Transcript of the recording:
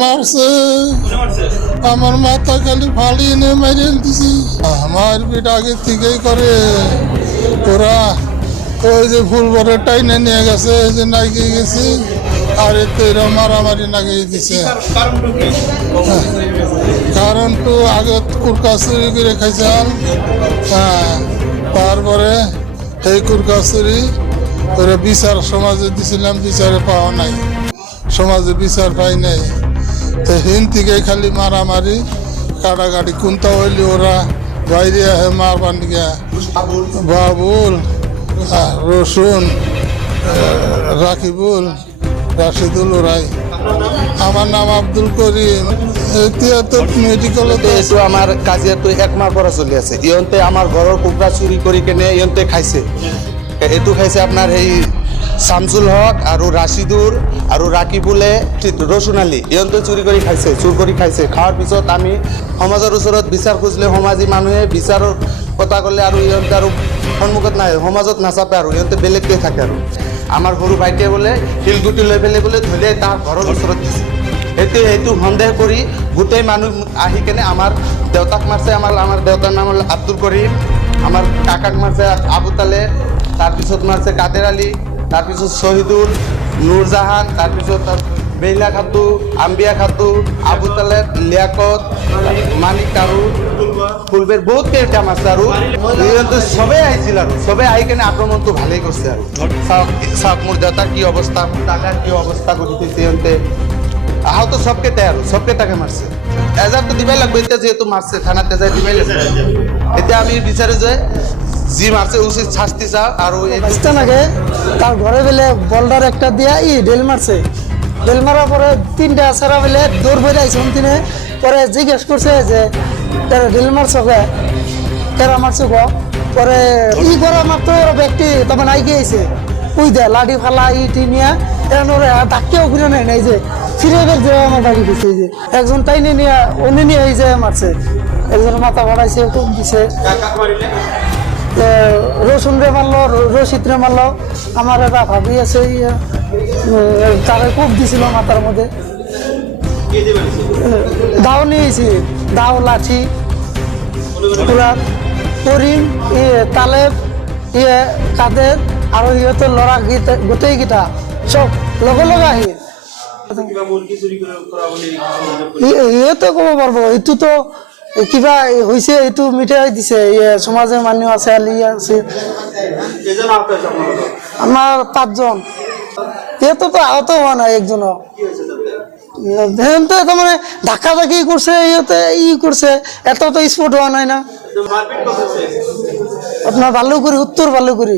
মারছে, আমার মাথা খালি ফালিয়ে নিয়ে মেরে দিছি। আমার পিঠ আগে থেকেই করে ওরা, ওই যে ফুল বড় টাইনে নিয়ে গেছে, এই যে নাকি গেছে, আর এতে এরা মারামারি নাগিয়ে দিছে। কারণ তো আগে কুরকা চুরি করে খাইছাল, হ্যাঁ, তারপরে এই কুরকা চুরি ওরা বিচার সমাজে দিছিলাম, বিচারে পাওয়া নাই, সমাজে বিচার পাই নাই। তো হিন থেকে খালি মারামারি কাটাকাটি কোনটা হইলে ওরা বাইরে আহে মারবার গিয়া। বাবুল, রসুন, রাকিবুল, রাশিদুল ওরাই। আমার নাম আব্দুল করিম। মেডিকেল আমার কাজে তো 1 মাস পরে চলি আছে। ইয়ন্তে আমার ঘরের কুকুরা চুরি করি কেনে ইয়ন্তে খাইছে। এইটো খাইছে আপনার এই শামসুল হক আৰু রাশিদুর আৰু রাকিবুলে রসুন আলী ইয়ন্তে চুরি কৰি খাইছে, চুৰ কৰি খাইছে। খাওয়ার পিছত আমি সমাজৰ ওচৰত বিচাৰ খুঁজলে সমাজী মানুহে বিচাৰৰ কথা ক'লে আৰু ইয়ন্তে আৰু সন্মুখত নাই, সমাজত নাচাপে আৰু ইয়ন্তে বেলেগকৈ থাকে। আৰু আমাৰ সৰু ভাইটিয়ে বোলে শিলগুটি লৈ পেলাই বোলে ধৰিলে তাৰ ঘৰৰ ওচৰত দিছে। সেইটো সন্দেহ কৰি গোটেই মানুহ আহি কেনে আমাৰ দেউতাক মাৰছে। আমাৰ দেউতাৰ নাম হ'ল আব্দুল করিম, আমাৰ কাকাক মাৰছে আবু তালেব, তাৰপিছত মাৰছে কাদের আলী, তাৰপিছত শহীদুল, নুরজাহান, তাৰপিছত বেইলা খাতু, আম্বিয়া খাতু, আবু তালেব, লিয়াকত, মানিক কারু, ফুলবের বহুত কেইটা মারছে। আৰু চবেই আহিছিল আৰু চবেই আহি কেনে আক্ৰমণটো ভালেই কৰিছে। আৰু চাওক মোৰ দেউতাৰ কি অৱস্থা, মোৰ কাকাৰ কি অৱস্থা কৰি থৈছে। সিহঁতে আহতো সবকেইটাই আৰু সবকেইটাকে মারছে। এজাৰটো দিবাই লাগবে, এতিয়া যেহেতু মারছে থানাত এজার দিবাই লাগবে। এতিয়া আমি বিচাৰো যে যি মারছে উচিত শাস্তি চাও। আৰু আগে তার ঘরে বেলে বলডার একটা দিয়া ডেল মারছে। ডেল মারার পরে 3টা আসারা বেলে দৌড় বেড়ে আইসে। তিনি পরে জিজ্ঞেস করছে যে ডেল মারছো কে, কেরা মারছো গ। পরে করা মাত্র ব্যক্তি তখন আই গিয়েছে, উই দে লাঠি ফালা টি নিয়ে ডাকিয়েও ফিরে নেয় নাই, যে ফিরে বের যে আমার বাড়ি গেছে। যে একজন টাইনে নিয়ে উনি নিয়ে এই যে মারছে, একজন মাথা বাড়াইছে, খুব দিছে। রসুন রে মারলো, রশিদ রে মারলো। আমার একটা ভাবি আছে, তারা খুব দিছিল মাথার মধ্যে। দাও নিয়েছি, দাও, লাঠি, কুড়াল। করিম, তালেব, কাদের, আর তো লড়া গোটেই গীতা সব লগে লগে আহি তো কব পারবো। এইটো তো কিবা হয়েছে, এইটো মিঠাই দিছে। সমাজের মানুষ আছে, আলি আছে, আমার 5 জন। তো আহত হওয়া নাই একজনও। মানে ধাক্কা ধাক্কি করছে, করছে, এত তো স্পট হওয়া নাই না। আপনার ভালো করি, উত্তর ভালো করি।